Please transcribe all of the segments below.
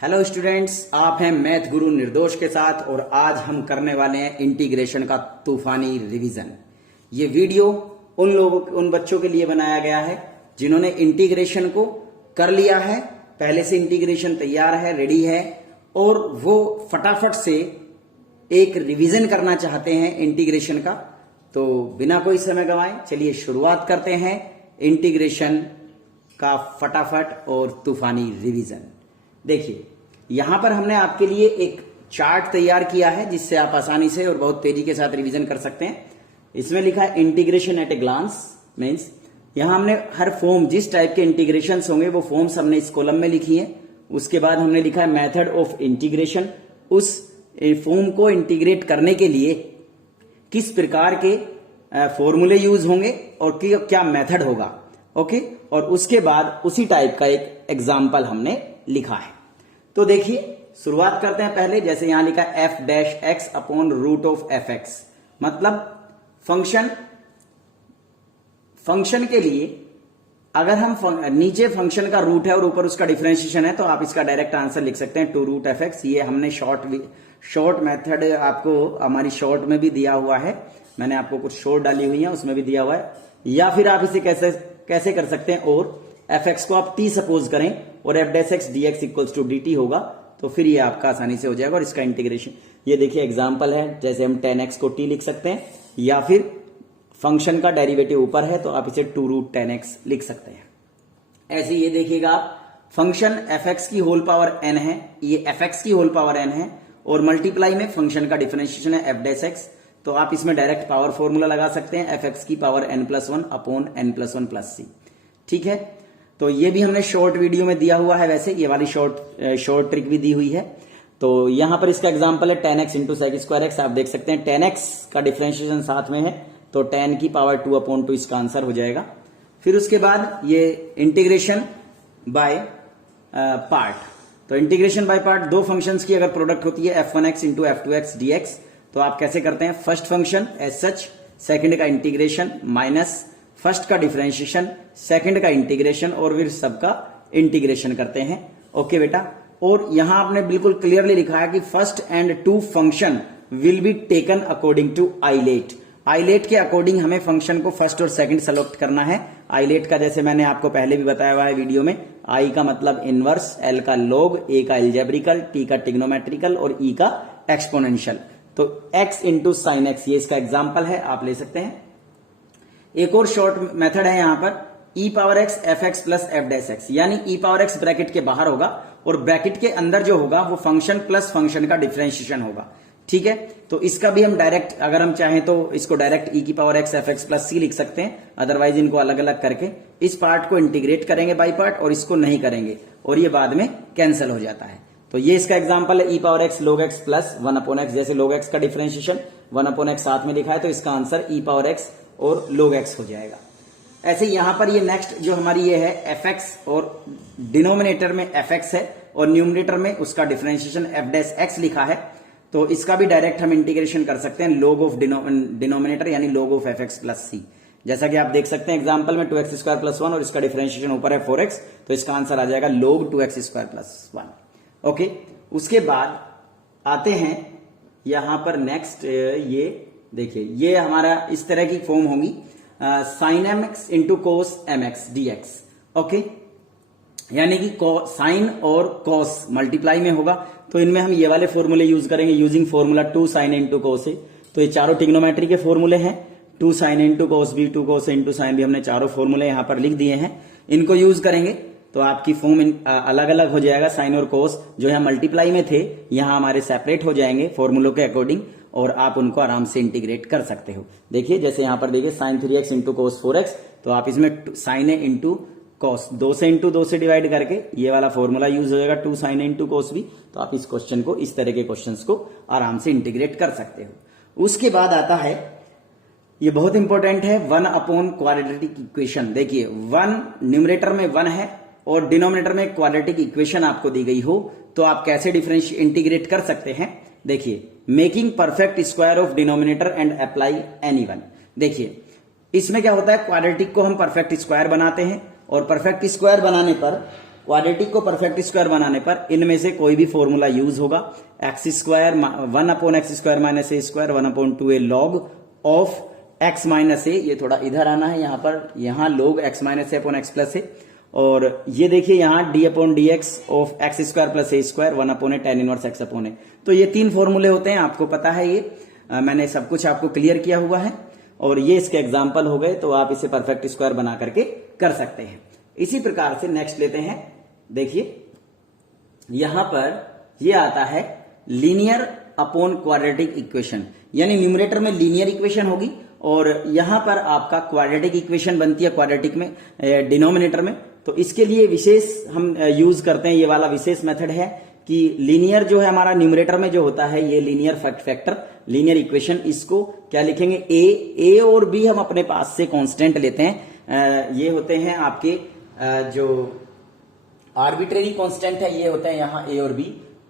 Hello students, आप हैं math गुरु निर्दोष के साथ और आज हम करने वाले हैं इंटीग्रेशन का तूफानी रिवीजन। ये वीडियो उन बच्चों के लिए बनाया गया है जिन्होंने इंटीग्रेशन को कर लिया है, पहले से इंटीग्रेशन तैयार है, रेडी है और वो फटाफट से एक रिवीजन करना चाहते हैं इंटीग्रेशन का। तो बिना कोई समय गंवाए चलिए शुरुआत करते हैं इंटीग्रेशन का फटाफट और तूफानी रिवीजन। देखिए, यहां पर हमने आपके लिए एक चार्ट तैयार किया है जिससे आप आसानी से और बहुत तेजी के साथ रिवीजन कर सकते हैं। इसमें लिखा है integration at a glance, means यहां हमने हर फॉर्म, जिस टाइप के इंटीग्रेशंस होंगे वो फॉर्म्स हमने इस कॉलम में लिखी है। उसके बाद हमने लिखा है मेथड ऑफ इंटीग्रेशन, उस फॉर्म को इंटीग्रेट करने के लिए किस प्रकार के फॉर्मूले यूज होंगे और क्या मेथड होगा। ओके, और उसके बाद उसी टाइप का एक एग्जाम्पल हमने लिखा है। तो देखिए, शुरुआत करते हैं पहले, जैसे यहां लिखा है f dash x upon root of f x, मतलब फंक्शन के लिए अगर हम नीचे फंक्शन का रूट है और ऊपर उसका डिफरेंशिएशन है तो आप इसका डायरेक्ट आंसर लिख सकते हैं 2 रूट एफ एक्स। ये हमने शॉर्ट मेथड आपको हमारी शॉर्ट में भी दिया हुआ है, मैंने आपको कुछ शॉर्ट डाली हुई है उसमें भी दिया हुआ है। या फिर आप इसे कैसे कर सकते हैं, और एफ एक्स को आप टी सपोज करें और f dash x d x equals to d t होगा, तो फिर ये आपका आसानी से हो जाएगा। और इसका इंटीग्रेशन ये देखिए एग्जाम्पल है, जैसे हम 10x को t लिख सकते हैं, या फिर फंक्शन का डेरिवेटिव ऊपर है तो आप इसे 2 रूट 10x लिख सकते हैं। ऐसे ये देखिएगा आप, फंक्शन एफ एक्स की होल पावर n है, ये एफ एक्स की होल पावर n है और मल्टीप्लाई में फंक्शन का डिफरेंशिएशन है एफ डैश एक्स, तो आप इसमें डायरेक्ट पावर फॉर्मूला लगा सकते हैं एफ एक्स की पावर n+1 अपॉन n+1+c। ठीक है, तो ये भी हमने शॉर्ट वीडियो में दिया हुआ है, वैसे ये वाली शॉर्ट ट्रिक भी दी हुई है। तो यहां पर इसका एग्जांपल है 10x into sec square x. आप देख सकते हैं 10x का डिफरेंशिएशन साथ में है तो 10 की पावर 2/2 इसका आंसर हो जाएगा। फिर उसके बाद ये इंटीग्रेशन बाय पार्ट, तो इंटीग्रेशन बाय पार्ट, दो फंक्शंस की अगर प्रोडक्ट होती है f1x इंटू f2x dx, तो आप कैसे करते हैं, first function as such, second का इंटीग्रेशन माइनस फर्स्ट का डिफरेंशिएशन, सेकंड का इंटीग्रेशन और फिर सबका इंटीग्रेशन करते हैं। ओके बेटा, और यहां आपने बिल्कुल क्लियरली लिखा है कि first and two function will be taken according to ILATE. ILATE के अकॉर्डिंग हमें फंक्शन को फर्स्ट और सेकंड सेलेक्ट करना है। आइलेट का जैसे मैंने आपको पहले भी बताया हुआ है वीडियो में, आई का मतलब इनवर्स, एल का लॉग, ए का एल्जेब्रिकल, टी का ट्रिग्नोमेट्रिकल और ई का एक्सपोनेंशियल। तो x इंटू साइन एक्स, ये इसका एग्जाम्पल है, आप ले सकते हैं। एक और शॉर्ट मेथड है यहां पर e power x f x plus F dash x, यानी e पावर एक्स ब्रैकेट के बाहर होगा और ब्रैकेट के अंदर जो होगा वो फंक्शन प्लस फंक्शन का डिफरेंशिएशन होगा। ठीक है, तो इसका भी हम डायरेक्ट, अगर हम चाहें तो इसको डायरेक्ट e की power x f x plus c लिख सकते हैं, अदरवाइज इनको अलग अलग करके इस पार्ट को इंटीग्रेट करेंगे बाई पार्ट और इसको नहीं करेंगे और ये बाद में कैंसिल हो जाता है। तो ये इसका एग्जाम्पल है e power x log x plus 1/x, जैसे log x का डिफरेंशिएशन 1/x साथ में लिखा है तो इसका आंसर e पावर एक्स और log x हो जाएगा। ऐसे यहां पर ये नेक्स्ट जो हमारी ये है एफ एक्स, और डिनोमिनेटर में एफ एक्स है और न्यूमिनेटर में उसका डिफरेंशिएशन एफ डैश एक्स लिखा है, तो इसका भी डायरेक्ट हम इंटीग्रेशन कर सकते हैं log ऑफ डिनोमिनेटर यानी log of f x plus c. जैसा कि आप देख सकते हैं एग्जाम्पल में 2x स्क्वायर प्लस 1 और इसका डिफरेंशिएशन ऊपर है 4x, तो इसका आंसर आ जाएगा log 2x square plus 1। Okay, उसके बाद आते हैं यहां पर नेक्स्ट, ये देखिए ये हमारा इस तरह की फॉर्म होगी sine m x into cos m x d x. Okay, यानी कि साइन और कॉस मल्टीप्लाई में होगा, तो इनमें हम ये वाले फॉर्मूले यूज करेंगे using formula 2 sine into cos A. तो ये चारों ट्रिग्नोमेट्री के फॉर्मूले हैं, 2 sine into cos B, 2 cos into sine B, हमने चारों फॉर्मूले यहां पर लिख दिए हैं। इनको यूज करेंगे तो आपकी फॉर्म अलग अलग हो जाएगा। साइन और कोस जो है मल्टीप्लाई में थे, यहां हमारे सेपरेट हो जाएंगे फॉर्मूलों के अकॉर्डिंग और आप उनको आराम से इंटीग्रेट कर सकते हो। देखिए जैसे यहां पर देखिए sign 3x into cos 4x, तो आप इसमें साइन ए इंटू कॉस 2 से इंटू 2 से डिवाइड करके ये वाला फॉर्मूला यूज हो जाएगा 2 साइन ए इंटू कोस भी। तो आप इस क्वेश्चन को, इस तरह के क्वेश्चन को आराम से इंटीग्रेट कर सकते हो। उसके बाद आता है, ये बहुत इंपॉर्टेंट है, 1 अपॉन क्वाड्रेटिक इक्वेशन। देखिए 1 न्यूमरेटर में 1 है और डिनोमिनेटर में क्वाड्रेटिक इक्वेशन आपको दी गई हो, तो आप कैसे डिफरेंशिएट इंटीग्रेट कर सकते हैं। देखिए making perfect square of denominator and apply anyone. देखिए इसमें क्या होता है, क्वाड्रेटिक को हम परफेक्ट स्क्वायर बनाते हैं और परफेक्ट स्क्वायर बनाने पर क्वाड्रेटिक को परफेक्ट स्क्वायर बनाने पर इनमें से कोई भी फॉर्मूला यूज होगा। X square 1/x² minus a square 1/2a log of x minus a, ये थोड़ा इधर आना है यहाँ पर, यहाँ log x minus a upon x plus a, और ये देखिए यहाँ d/dx of x square plus a square 1/a tan inverse x upon a. तो ये 3 फॉर्मूले होते हैं, आपको पता है, ये मैंने सब कुछ आपको क्लियर किया हुआ है और ये इसके एग्जाम्पल हो गए, तो आप इसे परफेक्ट स्क्वायर बना करके कर सकते हैं। इसी प्रकार से नेक्स्ट लेते हैं, देखिए यहां पर ये आता है लीनियर अपॉन क्वाड्रेटिक इक्वेशन, यानी न्यूमरेटर में लीनियर इक्वेशन होगी और यहां पर आपका क्वाड्रेटिक इक्वेशन बनती है क्वाड्रेटिक में डिनोमिनेटर में। तो इसके लिए विशेष हम यूज करते हैं, ये वाला विशेष मेथड है कि लीनियर जो है हमारा न्यूमरेटर में जो होता है ये लीनियर फैक्टर लीनियर इक्वेशन, इसको क्या लिखेंगे, ए और बी हम अपने पास से कांस्टेंट लेते हैं, ये होते हैं आपके जो आर्बिट्रेरी कांस्टेंट है, ये होते हैं यहाँ ए और बी।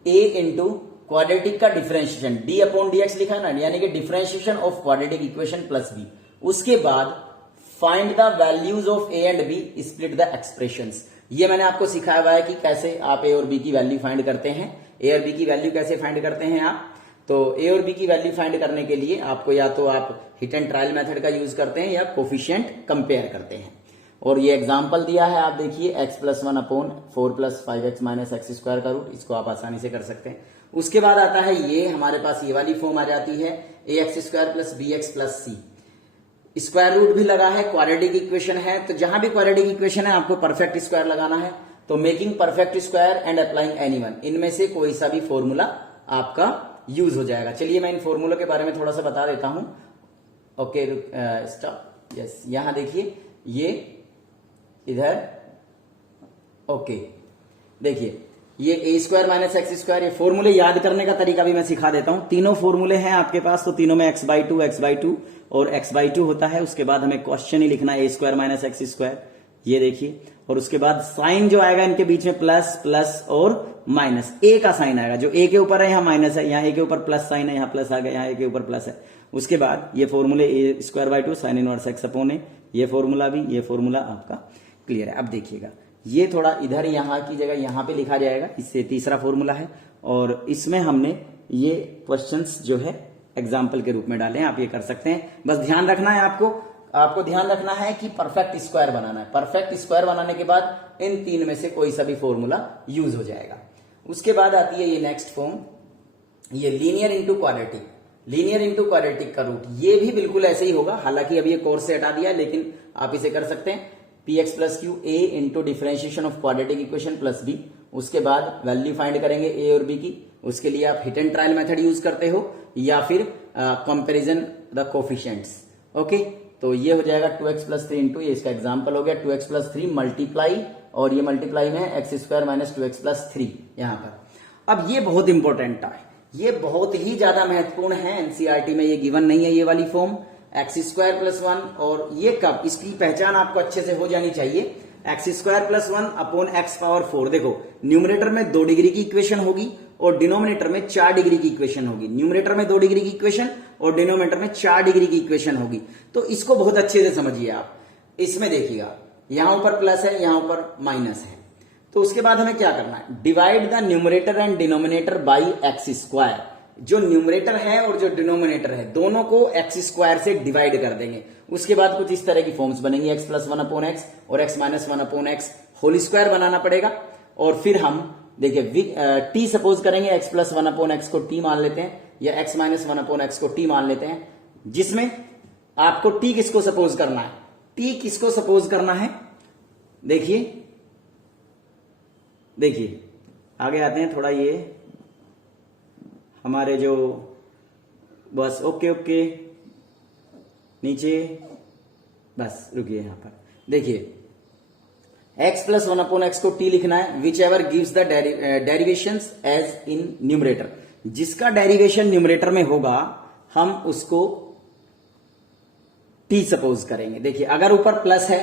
ए इंटू क्वाड्रेटिक का डिफरेंशिएशन d/dx लिखा है ना, यानी कि differentiation of quadratic equation plus b. उसके बाद find the values of a and b, split the expressions. ये मैंने आपको सिखाया हुआ है कि कैसे आप ए और बी की वैल्यू फाइंड करते हैं। ए और बी की वैल्यू कैसे फाइंड करते हैं आप, तो ए और बी की वैल्यू फाइंड करने के लिए आपको या तो आप हिट एंड ट्रायल मेथड का यूज करते हैं या कोफिशिएंट कंपेयर करते हैं। और ये एग्जांपल दिया है, आप देखिए x+1/4 + 5x - x² का रूट, इसको आप आसानी से कर सकते हैं। उसके बाद आता है ये हमारे पास ये वाली फॉर्म आ जाती है ax² + bx + c, square root भी लगा है, क्वाड्रेटिक इक्वेशन है, तो जहां भी क्वाड्रेटिक इक्वेशन है आपको परफेक्ट स्क्वायर लगाना है। तो making perfect square and applying anyone, इनमें से कोई सा भी फॉर्मूला आपका यूज हो जाएगा। चलिए मैं इन फॉर्मूलों के बारे में थोड़ा सा बता देता हूं। ओके स्टॉप, यस, यहां देखिए ये इधर, ओके देखिए ये a² - x², ये फॉर्मूले याद करने का तरीका भी मैं सिखा देता हूं। तीनों फॉर्मूले हैं आपके पास, तो तीनों में x/2 और x/2 होता है। उसके बाद हमें क्वेश्चन ही लिखना है a² - x², ये देखिए, और उसके बाद साइन जो आएगा इनके बीच में प्लस प्लस और माइनस, ए का साइन आएगा, जो ए के ऊपर है यहाँ माइनस है, यहाँ ए के ऊपर प्लस साइन है, यहाँ प्लस आ गया, यहाँ ए के ऊपर प्लस है। उसके बाद ये फॉर्मूले a² sin inverse x upon a, ये फॉर्मूला भी, ये फॉर्मूला आपका क्लियर है। अब देखिएगा ये थोड़ा इधर यहाँ की जगह यहाँ पे लिखा जाएगा, इससे तीसरा फॉर्मूला है और इसमें हमने ये क्वेश्चंस जो है एग्जाम्पल के रूप में डाले हैं, आप ये कर सकते हैं। बस ध्यान रखना है आपको ध्यान रखना है कि परफेक्ट स्क्वायर बनाना है। परफेक्ट स्क्वायर बनाने के बाद इन तीन में से कोई सा भी फॉर्मूला यूज हो जाएगा। उसके बाद आती है ये नेक्स्ट फॉर्म, ये linear into quadratic, linear into quadratic का रूट, ये भी बिल्कुल ऐसे ही होगा, हालांकि अभी ये कोर्स से हटा दिया, लेकिन आप इसे कर सकते हैं। px + q a into differentiation of quadratic equation plus b। उसके बाद वैल्यू फाइंड करेंगे a और b की, उसके लिए आप hit and trial method use करते हो या फिर कंपैरिजन द कोफिशिएंट्स। ओके, तो ये हो जाएगा 2x + 3 इंटू, ये इसका एग्जाम्पल हो गया 2x + 3 मल्टीप्लाई, और ये मल्टीप्लाई में x² - 2x + 3 यहां पर। अब ये बहुत इंपॉर्टेंट है, ये बहुत ही ज्यादा महत्वपूर्ण है, एनसीईआरटी में ये गिवन नहीं है ये वाली फॉर्म x² + 1, और ये कब, इसकी पहचान आपको अच्छे से हो जानी चाहिए। x² + 1 upon x⁴। देखो न्यूमरेटर में 2 डिग्री की इक्वेशन होगी और डिनोमिनेटर में 4 डिग्री की इक्वेशन होगी। न्यूमरेटर में 2 डिग्री की इक्वेशन और डिनोमिनेटर में 4 डिग्री की इक्वेशन होगी। तो इसको बहुत अच्छे से समझिए आप। इसमें देखिएगा यहां ऊपर प्लस है, यहां ऊपर माइनस है, तो उसके बाद हमें क्या करना है, divide the numerator and denominator by x²। जो न्यूमरेटर है और जो डिनोमिनेटर है दोनों को x² से डिवाइड कर देंगे। उसके बाद कुछ इस तरह की फॉर्म्स बनेंगी, x + 1/x और x - 1/x होल स्क्वायर बनाना पड़ेगा। और फिर हम देखिए t सपोज करेंगे, x + 1/x को t मान लेते हैं या x - 1/x को t मान लेते हैं, जिसमें आपको t किसको सपोज करना है, t किसको सपोज करना है, देखिए आगे आते हैं थोड़ा, ये हमारे जो बस ओके नीचे, बस रुकिए यहां पर, देखिए x + 1/x को t लिखना है, whichever gives the derivations as in numerator. जिसका डेरिवेशन न्यूमरेटर में होगा हम उसको t सपोज करेंगे। देखिए अगर ऊपर प्लस है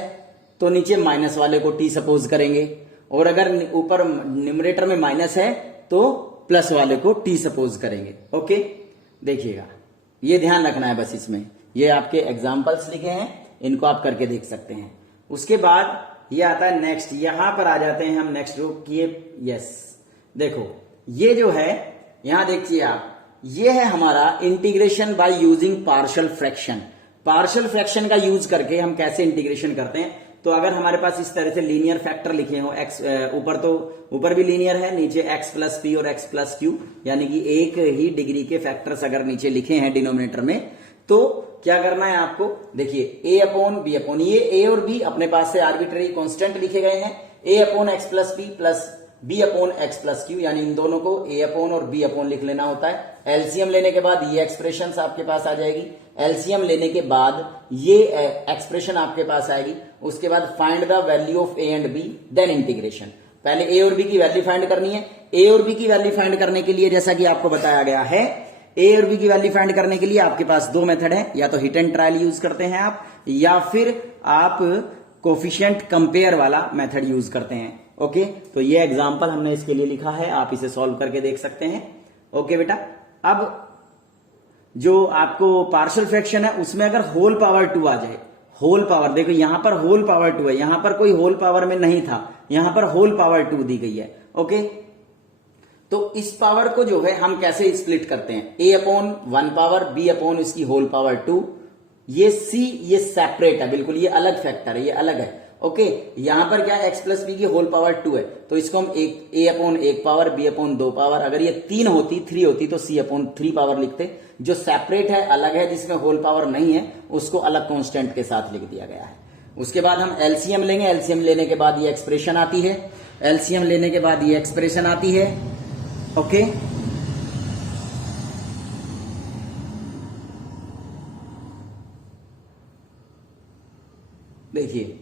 तो नीचे माइनस वाले को t सपोज करेंगे, और अगर ऊपर न्यूमरेटर में माइनस है तो प्लस वाले को t सपोज करेंगे। ओके, देखिएगा ये ध्यान रखना है बस, इसमें ये आपके एग्जाम्पल्स लिखे हैं, इनको आप करके देख सकते हैं। उसके बाद ये आता है नेक्स्ट, यहां पर आ जाते हैं हम नेक्स्ट रो किए। यस, देखो ये जो है, यहां देखिए आप, ये है हमारा integration by using partial fraction. Partial fraction का यूज करके हम कैसे इंटीग्रेशन करते हैं, तो अगर हमारे पास इस तरह से लीनियर फैक्टर लिखे हो, एक्स ऊपर तो ऊपर भी लीनियर है, नीचे एक्स प्लस पी और एक्स प्लस क्यू, यानी कि एक ही डिग्री के फैक्टर्स अगर नीचे लिखे हैं डिनोमिनेटर में, तो क्या करना है आपको, देखिए ए अपॉन बी अपॉन, ये ए और बी अपने पास से आर्बिट्ररी कांस्टेंट लिखे गए हैं, a upon x plus p plus b upon x plus q, यानी इन दोनों को ए अपॉन और बी अपॉन लिख लेना होता है। एलसीएम लेने के बाद ये एक्सप्रेशन आपके पास आ जाएगी, एलसीएम लेने के बाद ये एक्सप्रेशन आपके पास आएगी। उसके बाद find the value of a and b, then integration. पहले ए और बी की वैल्यू फाइंड करनी है। ए और बी की वैल्यू फाइंड करने के लिए जैसा कि आपको बताया गया है, ए और बी की वैल्यू फाइंड करने के लिए आपके पास दो मेथड है, या तो हिट एंड ट्रायल यूज करते हैं आप, या फिर आप कोफिशिएंट कंपेयर वाला मेथड यूज करते हैं। ओके, तो ये एग्जांपल हमने इसके लिए लिखा है, आप इसे सॉल्व करके देख सकते हैं। ओके बेटा, अब जो आपको पार्शियल फ्रैक्शन है उसमें अगर होल पावर 2 आ जाए, होल पावर, देखो यहां पर होल पावर 2 है, यहां पर कोई होल पावर में नहीं था, यहां पर होल पावर 2 दी गई है। ओके, तो इस पावर को जो है हम कैसे स्प्लिट करते हैं, a upon 1 power, b upon इसकी होल पावर 2, ये सी, ये सेपरेट है बिल्कुल, ये अलग फैक्टर है, ये अलग है। ओके, यहां पर क्या है, एक्स प्लस बी की होल पावर 2 है, तो इसको हम एक a upon 1 power, b upon 2 power, अगर ये 3 होती 3 होती तो सी अपॉन 3 पावर लिखते। जो सेपरेट है, अलग है, जिसमें होल पावर नहीं है, उसको अलग कांस्टेंट के साथ लिख दिया गया है। उसके बाद हम एलसीएम लेंगे, एलसीएम लेने के बाद ये एक्सप्रेशन आती है, एलसीएम लेने के बाद ये एक्सप्रेशन आती है। ओके, देखिए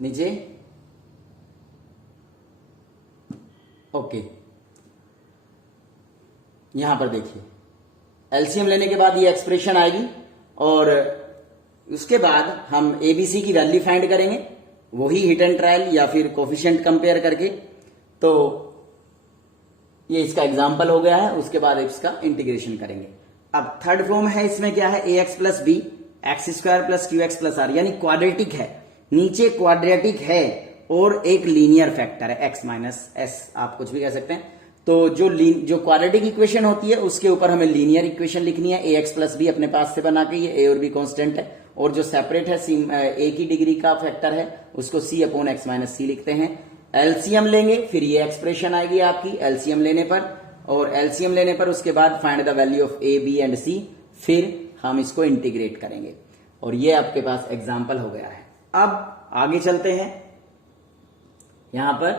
नीचे, ओके, यहां पर देखिए एलसीएम लेने के बाद ये एक्सप्रेशन आएगी, और उसके बाद हम एबीसी की वैल्यू फाइंड करेंगे, वही हिट एंड ट्रायल या फिर कोफिशिएंट कंपेयर करके। तो ये इसका एग्जाम्पल हो गया है, उसके बाद इसका इंटीग्रेशन करेंगे। अब थर्ड फॉर्म है, इसमें क्या है, a x plus b x square plus q x plus r, यानी क्वाड्रेटिक है, नीचे क्वाड्रेटिक है और एक लीनियर फैक्टर है एक्स माइनस एस, आप कुछ भी कह सकते हैं। तो जो क्वाड्रेटिक इक्वेशन होती है उसके ऊपर हमें लीनियर इक्वेशन लिखनी है, ए एक्स प्लस बी अपने पास से बना के, ये ए और बी कांस्टेंट है, और जो सेपरेट है एक ही डिग्री का फैक्टर है उसको सी अपॉन एक्स माइनस सी लिखते हैं। एलसीएम लेंगे, फिर ये एक्सप्रेशन आएगी आपकी एलसीएम लेने पर, और एलसीएम लेने पर उसके बाद find the value of a b and c, फिर हम इसको इंटीग्रेट करेंगे, और ये आपके पास एग्जाम्पल हो गया है। अब आगे चलते हैं, यहां पर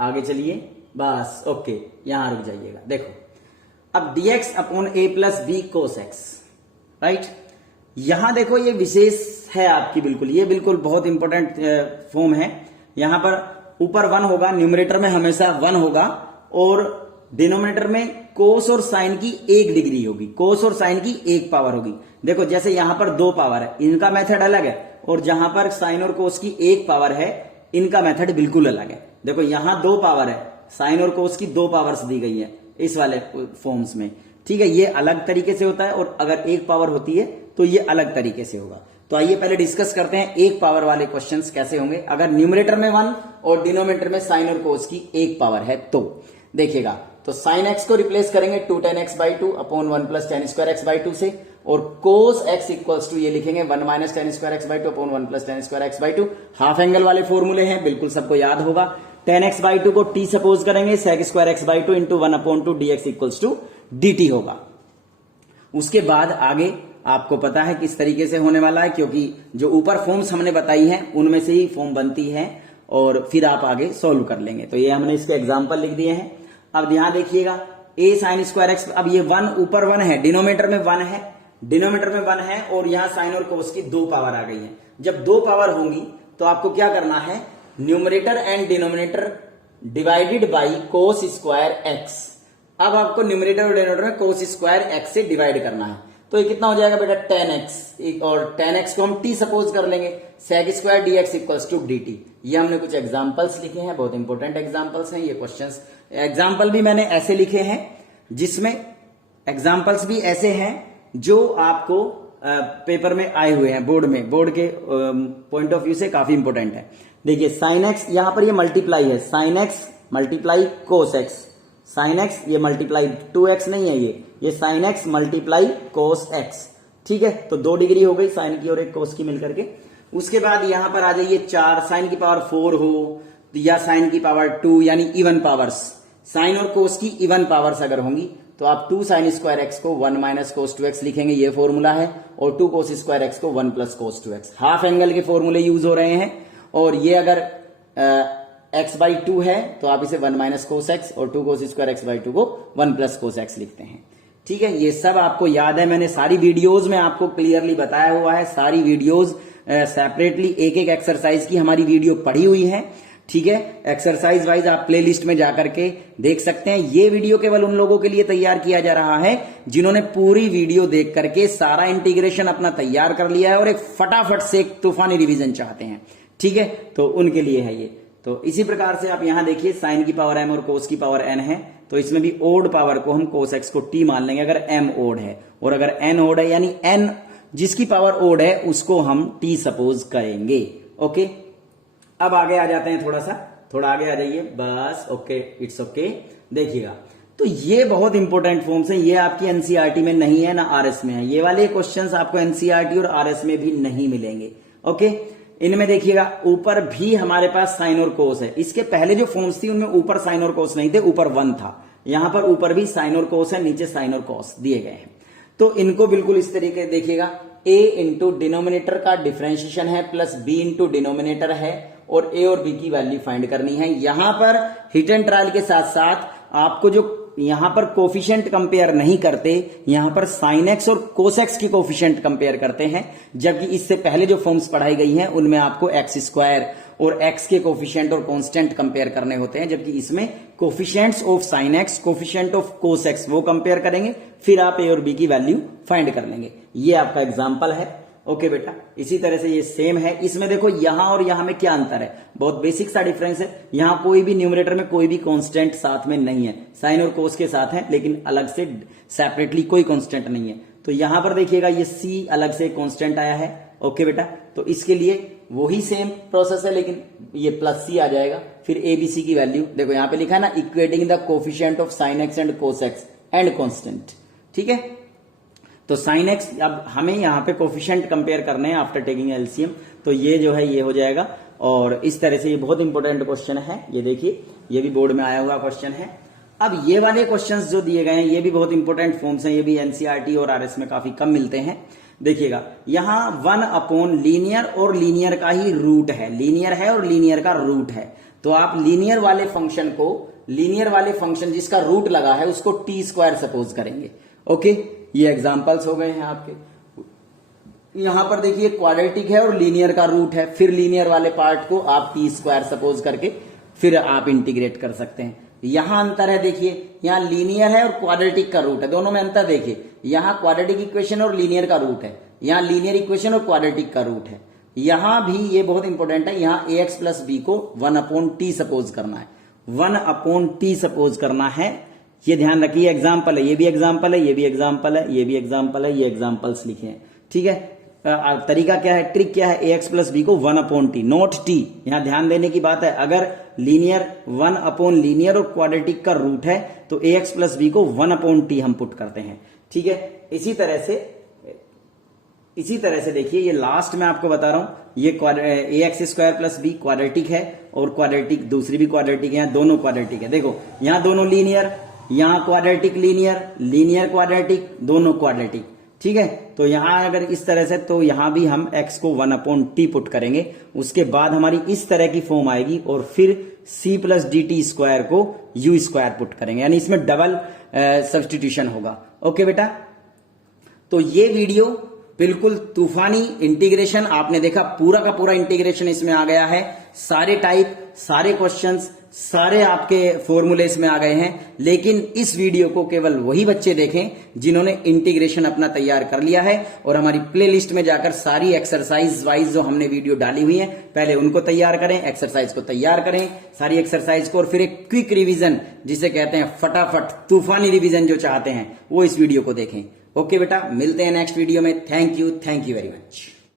आगे चलिए, बस ओके, यहां रुक जाइएगा। देखो अब dx upon a plus b cos x, right, यहां देखो ये विशेष है आपकी, बिल्कुल ये बिल्कुल बहुत इंपॉर्टेंट फॉर्म है। यहां पर ऊपर 1 होगा, न्यूमरेटर में हमेशा 1 होगा, और डिनोमिनेटर में कोस और साइन की 1 डिग्री होगी, कोस और साइन की 1 पावर होगी। देखो जैसे यहां पर 2 पावर है, इनका मेथड अलग है, और जहां पर साइन और कोस की 1 पावर है, इनका मेथड बिल्कुल अलग है। देखो यहां 2 पावर है, साइन और कोस की 2 पावर्स दी गई है इस वाले फॉर्म्स में, ठीक है, ये अलग तरीके से होता है, और अगर 1 पावर होती है तो ये अलग तरीके से होगा। तो आइए पहले डिस्कस करते हैं 1 पावर वाले क्वेश्चंस कैसे होंगे, अगर न्यूमरेटर में 1 और डिनोमिनेटर में साइन और कोस की 1 पावर है। तो देखिएगा, तो साइन एक्स को रिप्लेस करेंगे 2 tan x by 2 upon 1 plus tan square x by 2 से, और कोस x इक्वल्स टू ये लिखेंगे 1 minus tan square x by 2 upon 1 plus tan square x by 2। Half angle वाले फॉर्मूले हैं, बिल्कुल सबको याद होगा। tan x by 2 को t सपोज करेंगे, sec square x by 2 into 1 upon 2 dx equals to dt होगा। उसके बाद आगे आपको पता है किस तरीके से होने वाला है, क्योंकि जो ऊपर फॉर्म्स हमने बताई हैं उनमें से ही फॉर्म बनती है, और फिर आप आगे सोल्व कर लेंगे। तो ये हमने इसके एग्जाम्पल लिख दिए हैं। अब यहां देखिएगा, a साइन स्क्वायर एक्स, अब ये 1 ऊपर 1 है, डिनोमिनेटर में 1 है, डिनोमिनेटर में 1 है, और यहां साइन और कोस की 2 पावर आ गई है। जब 2 पावर होंगी तो आपको क्या करना है, numerator and denominator divided by cos square x. अब आपको न्यूमरेटर और डिनोमिनेटर में कोस स्क्वायर एक्स से डिवाइड करना है, तो ये कितना हो जाएगा बेटा, tan x, और tan x को हम t सपोज कर लेंगे, sec square dx equals to dt। ये हमने कुछ एग्जांपल्स लिखे हैं, बहुत इंपॉर्टेंट एग्जांपल्स हैं ये क्वेश्चंस। एग्जाम्पल भी मैंने ऐसे लिखे हैं, जिसमें एग्जाम्पल्स भी ऐसे हैं जो आपको पेपर में आए हुए हैं, बोर्ड के पॉइंट ऑफ व्यू से काफी इंपॉर्टेंट है। देखिए साइन एक्स, यहां पर ये मल्टीप्लाई है, sine x multiply cos x, sine x ये मल्टीप्लाई 2x नहीं है, ये sine x multiply cos x, ठीक है। तो 2 डिग्री हो गई साइन की और एक कोस की मिलकर के। उसके बाद यहां पर आ जाइए 4, साइन की पावर 4 हो या साइन की पावर 2, यानी इवन पावर्स, साइन और कोस की इवन पावर्स अगर होंगी तो आप 2 साइन स्क्वायर एक्स को 1 माइनस कोस 2x लिखेंगे, ये फॉर्मूला है, और 2 कोस स्क्वायर एक्स को 1 plus cos 2x। Half angle के फॉर्मूले यूज हो रहे हैं, और ये अगर x/2 है तो आप इसे 1 माइनस कोस एक्स और 2 कोस स्क्वायर x/2 को 1 प्लस कोस एक्स लिखते हैं, ठीक है। ये सब आपको याद है, मैंने सारी वीडियोज में आपको क्लियरली बताया हुआ है, सारी वीडियोज सेपरेटली एक एक एक्सरसाइज की हमारी वीडियो पड़ी हुई है, ठीक है। एक्सरसाइज वाइज आप प्लेलिस्ट में जाकर के देख सकते हैं। ये वीडियो केवल उन लोगों के लिए तैयार किया जा रहा है जिन्होंने पूरी वीडियो देख करके सारा इंटीग्रेशन अपना तैयार कर लिया है और एक फटाफट से एक तूफानी रिवीजन चाहते हैं, ठीक है, तो उनके लिए है ये। तो इसी प्रकार से आप यहां देखिए साइन की पावर m और कोस की पावर n है, तो इसमें भी ओड पावर को हम कोस x को t मान लेंगे अगर m ओड है, और अगर n ओड है यानी n जिसकी पावर ओड है उसको हम t सपोज करेंगे, ओके। अब आगे आ जाते हैं, थोड़ा आगे आ जाइए बस, ओके, इट्स ओके। देखिएगा तो ये बहुत इंपॉर्टेंट फॉर्म्स हैं, ये आपकी एनसीईआरटी में नहीं है ना आरएस में है, ये वाले क्वेश्चंस आपको एनसीईआरटी और आरएस में भी नहीं मिलेंगे, ओके। इनमें देखिएगा ऊपर भी हमारे पास साइन और कोस है, इसके पहले जो फॉर्म्स थी उनमें ऊपर साइन और कोस नहीं थे, ऊपर 1 था, यहां पर ऊपर भी साइन और कोस है, नीचे साइन और कोस दिए गए हैं। तो इनको बिल्कुल इस तरीके देखिएगा, a इंटू डिनोमिनेटर का डिफरेंशिएशन है प्लस b इंटू डिनोमिनेटर है, और a और b की वैल्यू फाइंड करनी है। यहां पर हिट एंड ट्रायल के साथ साथ आपको जो यहां पर कोफिशिएंट कंपेयर नहीं करते, यहां पर साइन एक्स और कोस एक्स की कोफिशिएंट कंपेयर करते हैं, जबकि इससे पहले जो फॉर्म्स पढ़ाई गई हैं उनमें आपको एक्स स्क्वायर और एक्स के कोफिशिएंट और कांस्टेंट कंपेयर करने होते हैं, जबकि इसमें coefficients of sine x, coefficient of cos x वो कंपेयर करेंगे, फिर आप ए और बी की वैल्यू फाइंड कर लेंगे। ये आपका एग्जाम्पल है, ओके बेटा। इसी तरह से ये सेम है, इसमें देखो यहां और यहां में क्या अंतर है, बहुत बेसिक सा डिफरेंस है। यहां कोई भी न्यूमरेटर में कोई भी कांस्टेंट साथ में नहीं है, साइन और कोस के साथ है लेकिन अलग से सेपरेटली कोई कांस्टेंट नहीं है। तो यहां पर देखिएगा ये सी अलग से कांस्टेंट आया है, ओके बेटा। तो इसके लिए वही सेम प्रोसेस है लेकिन ये प्लस सी आ जाएगा, फिर एबीसी की वैल्यू देखो यहां पे लिखा है ना, equating the coefficient of sine x and cos x and constant, ठीक है। तो साइन एक्स, अब हमें यहां पे कोफिशिएंट कंपेयर करने हैं आफ्टर टेकिंग एलसीएम, तो ये जो है ये हो जाएगा। और इस तरह से ये बहुत इंपॉर्टेंट क्वेश्चन है, ये देखिए ये भी बोर्ड में आया हुआ क्वेश्चन है। अब ये वाले क्वेश्चंस जो दिए गए हैं ये भी बहुत इंपॉर्टेंट फॉर्म्स हैं, ये भी एनसीईआरटी और आरएस में काफी कम मिलते हैं। देखिएगा यहां 1 अपॉन लीनियर और लीनियर का ही रूट है, लीनियर है और लीनियर का रूट है, तो आप लीनियर वाले फंक्शन को, लीनियर वाले फंक्शन जिसका रूट लगा है उसको टी स्क्वायर सपोज करेंगे, ओके। ये एग्जांपल्स हो गए हैं आपके। यहां पर देखिए क्वाड्रेटिक है और लीनियर का रूट है, फिर लीनियर वाले पार्ट को आप टी स्क्वायर सपोज करके फिर आप इंटीग्रेट कर सकते हैं। यहां अंतर है, देखिए यहां लीनियर है और क्वाड्रेटिक का रूट है, दोनों में अंतर देखिए, यहां क्वाड्रेटिक इक्वेशन और लीनियर का रूट है, यहां लीनियर इक्वेशन और क्वाड्रेटिक का रूट है। यहां भी ये बहुत इंपॉर्टेंट है, यहां ए एक्स प्लस बी को 1 अपॉन टी सपोज करना है, 1 अपॉन टी सपोज करना है, ये ध्यान रखिए। एग्जाम्पल है, ये भी एग्जाम्पल है, ये भी एग्जाम्पल है, ये भी एग्जाम्पल है, ये एग्जाम्पल्स लिखे हैं, ठीक है। तरीका क्या है, ट्रिक क्या है, ए एक्स प्लस बी को 1 अपॉन टी, नॉट टी। यहां ध्यान देने की बात है, अगर लीनियर 1 अपॉन लीनियर और क्वाड्रेटिक का रूट है तो ए एक्स प्लस बी को 1 अपॉन टी हम पुट करते हैं, ठीक है। इसी तरह से देखिए ये लास्ट में आपको बता रहा हूं, ये a x square plus b quadratic है और क्वाड्रेटिक दूसरी भी क्वाड्रेटिक है, दोनों क्वाड्रेटिक है। देखो यहां दोनों लीनियर, यहां क्वाड्रेटिक लीनियर, लीनियर क्वाड्रेटिक, दोनों क्वाड्रेटिक, ठीक है। तो यहां अगर इस तरह से, तो यहां भी हम x को 1 अपॉन टी पुट करेंगे, उसके बाद हमारी इस तरह की फॉर्म आएगी और फिर c plus D T square को u स्क्वायर पुट करेंगे, यानी इसमें डबल सब्सटीट्यूशन होगा, ओके बेटा। तो ये वीडियो बिल्कुल तूफानी इंटीग्रेशन आपने देखा, पूरा का पूरा इंटीग्रेशन इसमें आ गया है, सारे टाइप, सारे क्वेश्चंस, सारे आपके फॉर्मूले इसमें आ गए हैं। लेकिन इस वीडियो को केवल वही बच्चे देखें जिन्होंने इंटीग्रेशन अपना तैयार कर लिया है, और हमारी प्लेलिस्ट में जाकर सारी एक्सरसाइज वाइज जो हमने वीडियो डाली हुई है पहले उनको तैयार करें, एक्सरसाइज को तैयार करें, सारी एक्सरसाइज को, और फिर एक क्विक रिवीजन जिसे कहते हैं फटाफट तूफानी रिवीजन जो चाहते हैं वो इस वीडियो को देखें, ओके बेटा, मिलते हैं नेक्स्ट वीडियो में। Thank you very much.